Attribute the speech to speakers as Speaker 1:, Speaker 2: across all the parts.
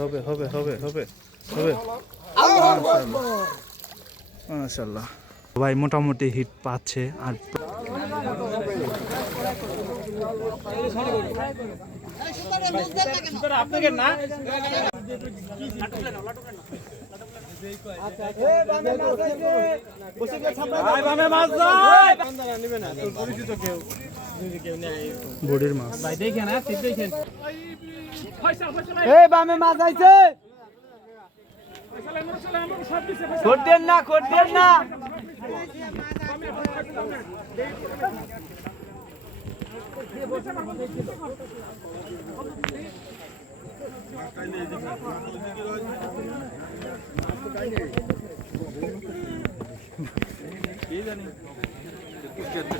Speaker 1: হবে হবে হবে হবে হবে। মাশাল্লাহ ভাই মোটামুটি হিট পাচ্ছে আর বডির মাছ।
Speaker 2: এই বামে মাছ আইছে। খোর দেন না, খোর দেন না।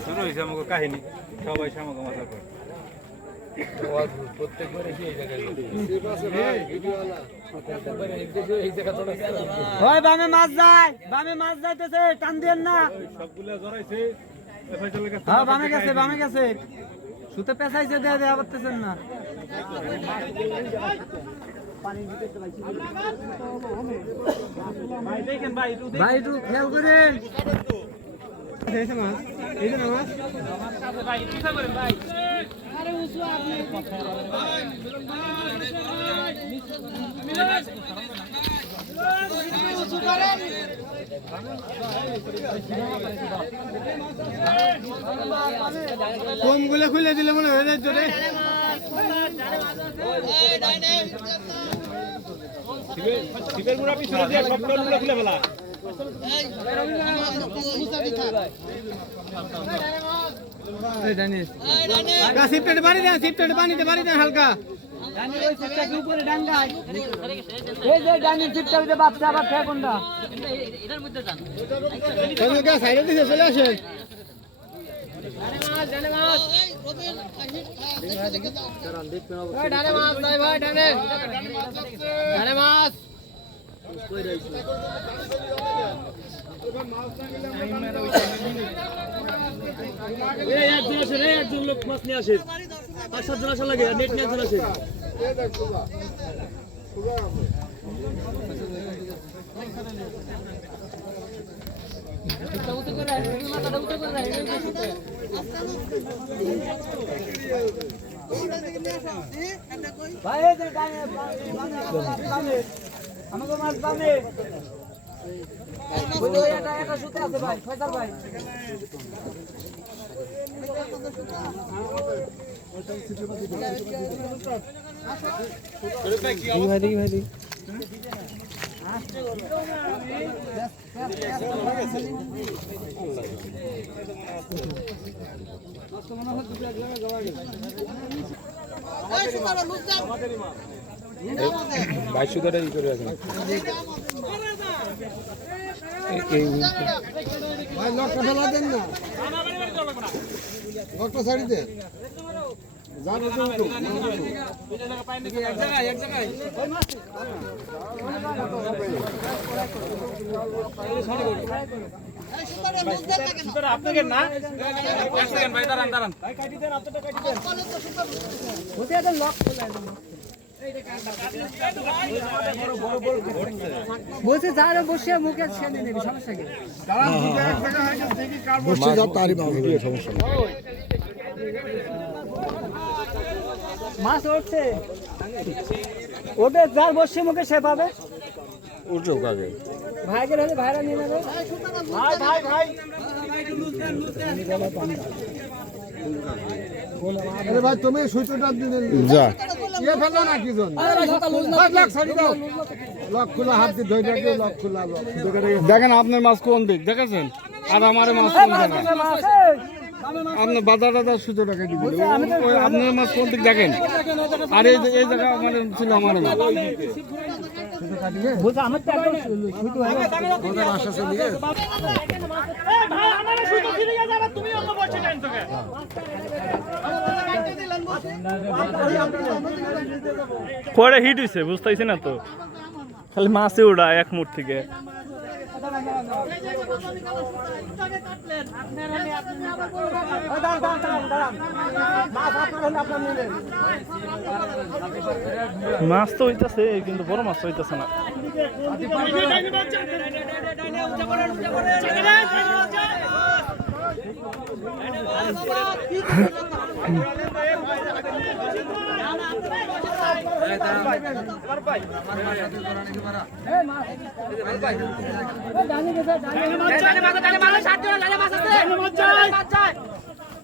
Speaker 3: শুরু হয়েছে, আমাকে কাহিনী। সবাই আমাকে মাথা করে
Speaker 2: ওই বামে মাছ যায় বামে মাছ যাইতেছে টান দেন না।
Speaker 3: সবগুলা জড়াইছে ফয়সালের কাছে
Speaker 2: হ্যাঁ বামে গেছে বামে গেছে। সুতে পেঁচাইছে দেয়া দেয়া পারতেছেন না। ভাই একটু খেয়াল করেন। কমগুলো খুলে দিলে মনে হয়ে যায় রে
Speaker 3: শিবের মুড়া পিছনে দিয়ে সবগুলো মুড়া খুলে ফেলা
Speaker 2: সিপটেড বাড়ি দেন সিপটেড পানিতে বাড়ি দেন হালকা। চলে আসে। মাছ লোক নিয়ে আসে পাঁচ সাতজন আসা লাগে নেট নিয়ে একজন আমাকে মাছ আছে ভাই, ফয়সাল ভাই।
Speaker 3: বাইশশো টাকা ই করে রাখেন
Speaker 4: ভাই লকটা ফেলা দেন না লকটা ছাড়ি দেন
Speaker 3: আপনাকে না ভাই দাঁড়ান দাঁড়ান
Speaker 2: বলছে যারা বসে মুখে ছেড়ে নেবে সমস্যা কি?
Speaker 4: বসে যাও তারই সমস্যা
Speaker 2: মাছ উঠছে। ওটা যার বসে মুখে সে পাবে।
Speaker 4: উঠো কাকে
Speaker 2: ভাইকে হলে ভাইরা নিয়ে নেবে। ভাই ভাই ভাই।
Speaker 4: ভাই তুমি সুইচটা দিলেন
Speaker 3: যা।
Speaker 4: ইয়ে ফেলো না কি জন লক ছাড়ি দাও। লক খোলা হাত দিয়ে ধরে রাখো লক খোলা লক
Speaker 3: দেখেন আপনার মাছ কোন দিক দেখেছেন? আর আমার মাছ কোন জায়গায় আপনার বাজার টাজার সুতো টাকা ওই আপনার মাছ কোন দিক দেখেন? আর এই এই জায়গা আমার ছিল আমার মাছ
Speaker 2: বলছে আমার তো একদম
Speaker 4: চলিয়ে
Speaker 1: হিট হইছে বুঝতেছি না তো খালি মাছে উড়ায় এক মুঠ থেকে মাছ তো হইতাছে কিন্তু বড় মাছ হইতাছে না মাছ আছে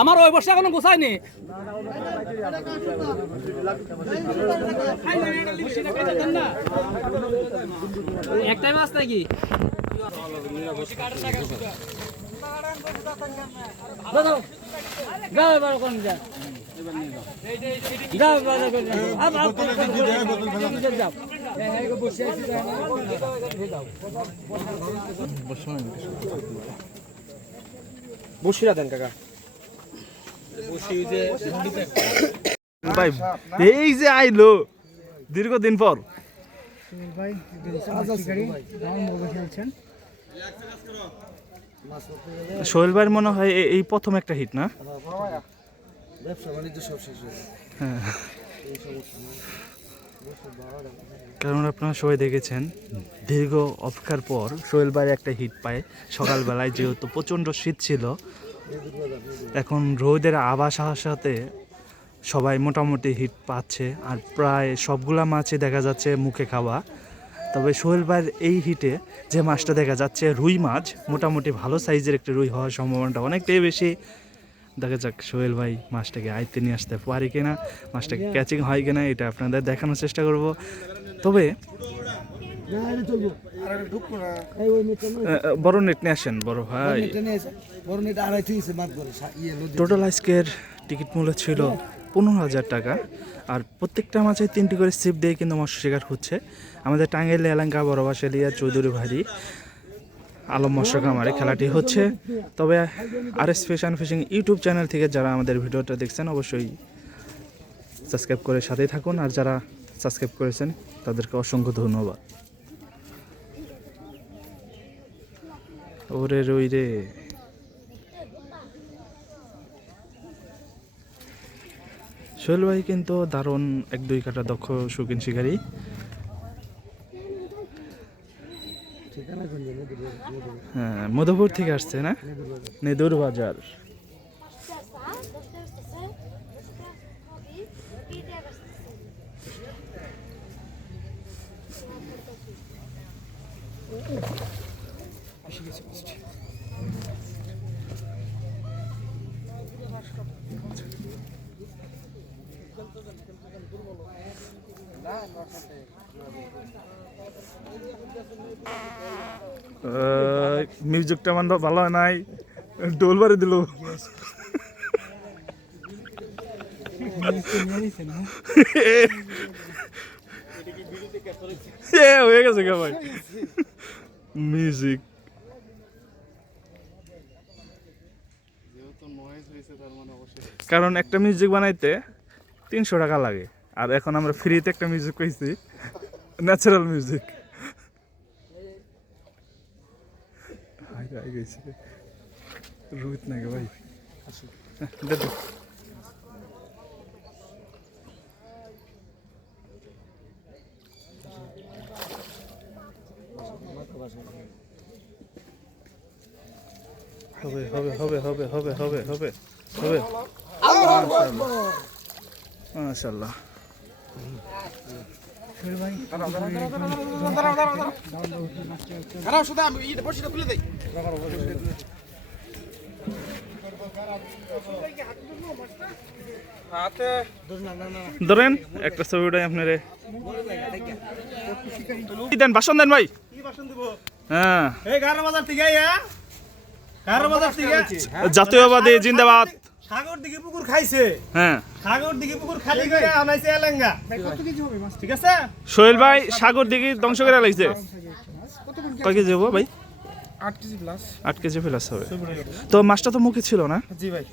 Speaker 2: আমার ওই বর্ষা এখনও গোছায়নি একটাই মাছ নাকি যাও এবার কোন যা যাও যাও বসিরা দেন কাকা।
Speaker 1: ভাই এই যে আইলো দীর্ঘদিন পর। সোহেল ভাইয়ের মনে হয় এ- এই প্রথম একটা হিট না? ব্যবসা বাণিজ্য সব শেষ হ্যাঁ। কারণ আপনারা সবাই দেখেছেন, দীর্ঘ অপেক্ষার পর ভাই একটা হিট পায়। সকালবেলায় যেহেতু প্রচণ্ড শীত ছিল, এখন রোদের আবাস সাথে সবাই মোটামুটি হিট পাচ্ছে আর প্রায় সবগুলা মাছই দেখা যাচ্ছে মুখে খাওয়া। তবে সোহেল এই হিটে যে মাছটা দেখা যাচ্ছে, রুই মাছ, মোটামুটি ভালো সাইজের একটি রুই হওয়ার সম্ভাবনাটা অনেকটাই বেশি। দেখা যাক সোহেল ভাই মাছটাকে আয়ত্তে নিয়ে আসতে পারি কিনা মাছটাকে ক্যাচিং হয় কিনা এটা আপনাদের দেখানোর চেষ্টা করব। তবে বড় নেট নিয়ে আসেন বড় ভাই। টোটাল আজকের টিকিট মূল্য ছিল পনেরো হাজার টাকা। আর প্রত্যেকটা মাছে তিনটি করে সিপ দিয়ে কিন্তু মৎস্য শিকার হচ্ছে। আমাদের টাঙ্গাইল এলাকা বড়বাসালিয়া চৌধুরী ভারি। আলম মৎস্য কামারে খেলাটি হচ্ছে। তবে R S fishing fishing YouTube channel থেকে যারা আমাদের ভিডিওটা দেখছেন, অবশ্যই সাবস্ক্রাইব করে সাথেই থাকুন। আর যারা সাবস্ক্রাইব করেছেন, তাদেরকে অসংখ্য ধন্যবাদ। ওরে রই রে। সোহেল ভাই কিন্তু দারুণ এক দুই কাটা দক্ষ শৌখিন শিকারী। হ্যাঁ মধুপুর থেকে আসছে না নেদুর বাজার মিউজিকটা মানে ভালো হয় নাই। ডোল বারে দিল। হয়ে গেছে গা ভাই। মিউজিক কারণ একটা মিউজিক বানাইতে তিনশো টাকা লাগে। আর এখন আমরা ফ্রিতে একটা মিউজিক পাইছি। ন্যাচারাল মিউজিক গেছে রোহিত নাকি ভাই? হ্যাঁ, দে দে। হবে হবে হবে হবে হবে হবে হবে হবে। মাশাল্লাহ ধরেন একটা ছবি উঠাই আপনারে। দেন বাসন দেন ভাই। হ্যাঁ।
Speaker 5: এই গারো বাজার থেকে গারো বাজার থেকে
Speaker 1: জাতীয়বাদী জিন্দাবাদ।
Speaker 5: সাগর দিকে পুকুর খাইছে।
Speaker 1: হ্যাঁ।
Speaker 5: সাগর দিকে পুকুর খালি করে আনাইছে এলেঙ্গা। ঠিক আছে?
Speaker 1: সোহেল ভাই সাগর দিকে ধ্বংস করে লাগছে কয় কেজি হব ভাই?
Speaker 6: আট কেজি প্লাস
Speaker 1: আট কেজি প্লাস হবে। তো মাছটা তো মুখে ছিল না?
Speaker 5: জি ভাই।